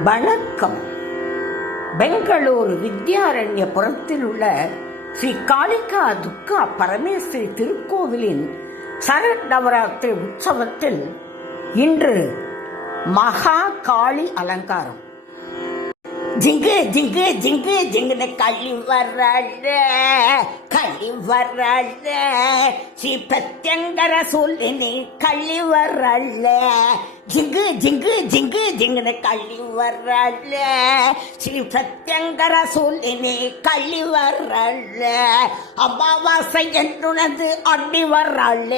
வணக்கம். பெங்களூரு வித்யாரண்யபுரத்தில் உள்ள ஸ்ரீ காளிகா துர்கா பரமேஸ்வரி திருக்கோவிலின் சரத் நவராத்திரி உற்சவத்தில் இன்று மகா காளி அலங்காரம். ஜிங்கு ஜிங்கு ஜிங்கு ஜிங்குன்னு களி வர்றாள் ஸ்ரீ பிரத்யங்கர சொல்லினி களி வர்றாள். ஜிங்கு ஜிங்கு ஜிங்கு ஜிங்குன்னு களி வர்றாள் ஸ்ரீ பிரத்யங்கர சொல்லினி களி வர்றாள். அமாவாசை என்றுணர்ந்து அடி வர்றாள்.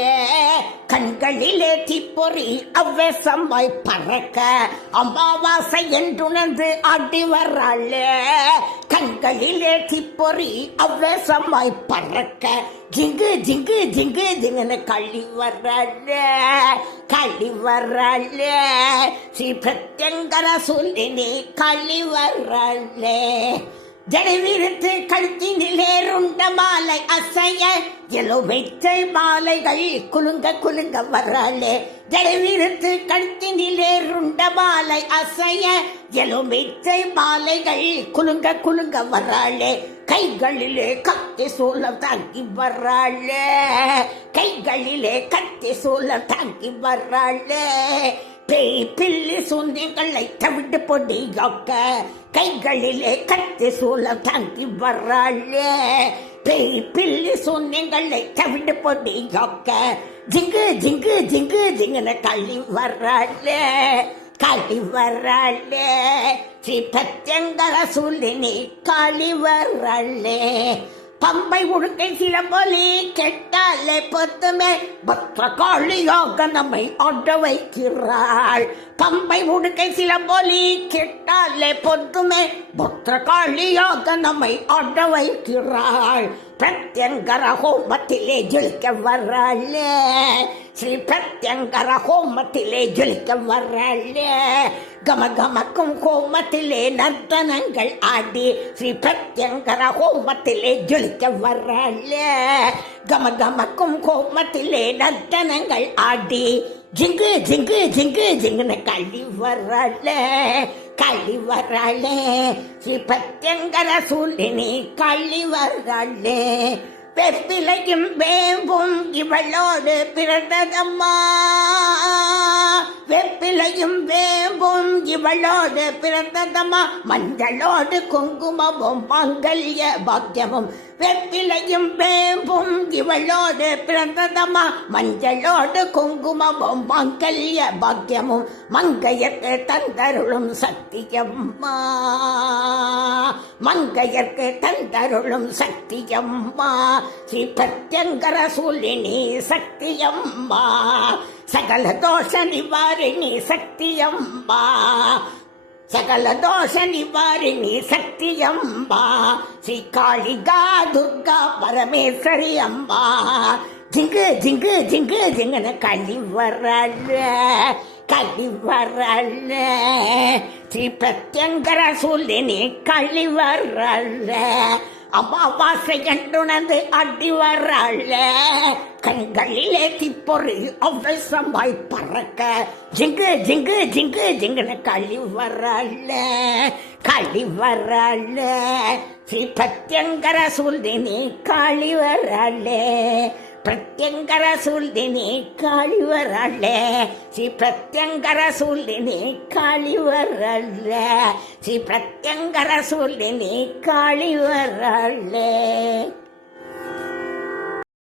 கண்களிலே தீப்பொறி அவ்வேசமாய் பறக்க அமாவாசை என்றுணர்ந்து அடி வர்றாள். கண்களிலே தீப்பொறி அவ்வேசமாய் பறக்க ஜிங்கு ஜிங்கு ஜிங்கு ஜிங்குன்னு களி வர்றாள் ஸ்ரீ பிரத்யங்கர சொல்லினி களி வர்றாள். ஜடைவிரித்து கழுத்தினிலே ருண்ட மாலை அசைய எலுமிச்சை மாலைகள் குலுங்க குலுங்க வர்றாளே. ஜடைவிரித்து கழுத்தினிலே ருண்ட மாலை அசைய எலுமிச்சை மாலைகள் குலுங்க குலுங்க வர்றாளே. கைகளிலே கத்தி சூலம் தாங்கி வர்றாளே. கைகளிலே கத்தி சூலம் தாங்கி வர்றாளே. பேய் பில்லி சூன்யங்களை தவிட்டு பொடியாக்க கைகளிலே கத்தி சூலம் தாங்கி வர்றாளே. பேய் பில்லி சூன்யங்களை தவிட்டு பொடியாக்க ஜிங்கு ஜிங்கு ஜிங்கு ஜிங்குன்னு களி வர்றாளே. ஸ்ரீ பிரத்யங்கர சொல்லினி களி வர்றாளே. பம்பை உடுக்கை சிலம்பொலி கெட்டாலே பொத்துமே பத்ரகாளியாக நம்மை ஆட வைக்கிறாள். பம்பை உடுக்கை சிலம்பொலி கெட்டாலே பொத்துமே பத்ரகாளியாக நம்மை ஆட வைக்கிறாள். பிரத்யங்கர ஹோமத்திலே ஜொலிக்க வர்றாளே. ஸ்ரீ பிரத்யங்கர ஹோமத்திலே ஜொலிக்க வர்றாளே. கமகமக்கும் ஹோமத்திலே நர்த்தனங்கள் ஆடி ஸ்ரீ பிரத்யங்கர ஹோமத்திலே ஜொலிக்க வர்றாளே. கமகமக்கும் ஹோமத்திலே நர்த்தனங்கள் ஆடி ஜிங்கு ஜிங்கு ஜிங்கு ஜிங்குன்னு களி வர்றாளே. ஸ்ரீ பிரத்யங்கர சொல்லினி களி வர்றாளே. வெப்பிலையும் வேம்பும் இவளோடு பிறந்ததம்மா. வெப்பிலையும் வேம்பும் இவளோடு பிறந்ததம்மா. மஞ்சளோடு குங்குமமும் மங்கல்ய பாக்கியமும். வெப்பிலையும் வேம்பும் இவளோடு பிறந்ததம்மா. மஞ்சளோடு குங்குமமும் மங்கல்ய பாக்கியமும். மங்கையர்க்கு தந்தருளும் சக்தியம்மா. மங்கையர்க்கு தந்தருளும் சக்தியம்மா. ஸ்ரீ பிரத்யங்கர சொல்லினி சக்தியம்மா. சகல தோஷ நிவாரிணி சக்தியம்மா. சகல தோஷ நிவாரிணி சக்தியம்மா. ஸ்ரீ காளிகா துர்கா பரமேஸ்வரி அம்மா. ஜிங்கு ஜிங்கு ஜிங்கு ஜிங்குன்னு களி வர்றாள். ஸ்ரீ பிரத்யங்கர சொல்லினி களி வர்றாள். அமாவாசை என்றுணர்ந்து அடி வர்றாள். கண்களிலே தீப்பொறி அவ்வேசமாய் பறக்க ஜிங்கு ஜிங்கு ஜிங்கு ஜிங்குன்னு களி வர்றாள். ஸ்ரீ பிரத்யங்கர சொல்லினி களி வர்றாளே. பிரத்யங்கர சொல்லினி களி வர்றாளே. ஸ்ரீ பிரத்யங்கர சொல்லினி களி வர்றாளே. ஸ்ரீ பிரத்யங்கர சொல்லினி களி வர்றாளே.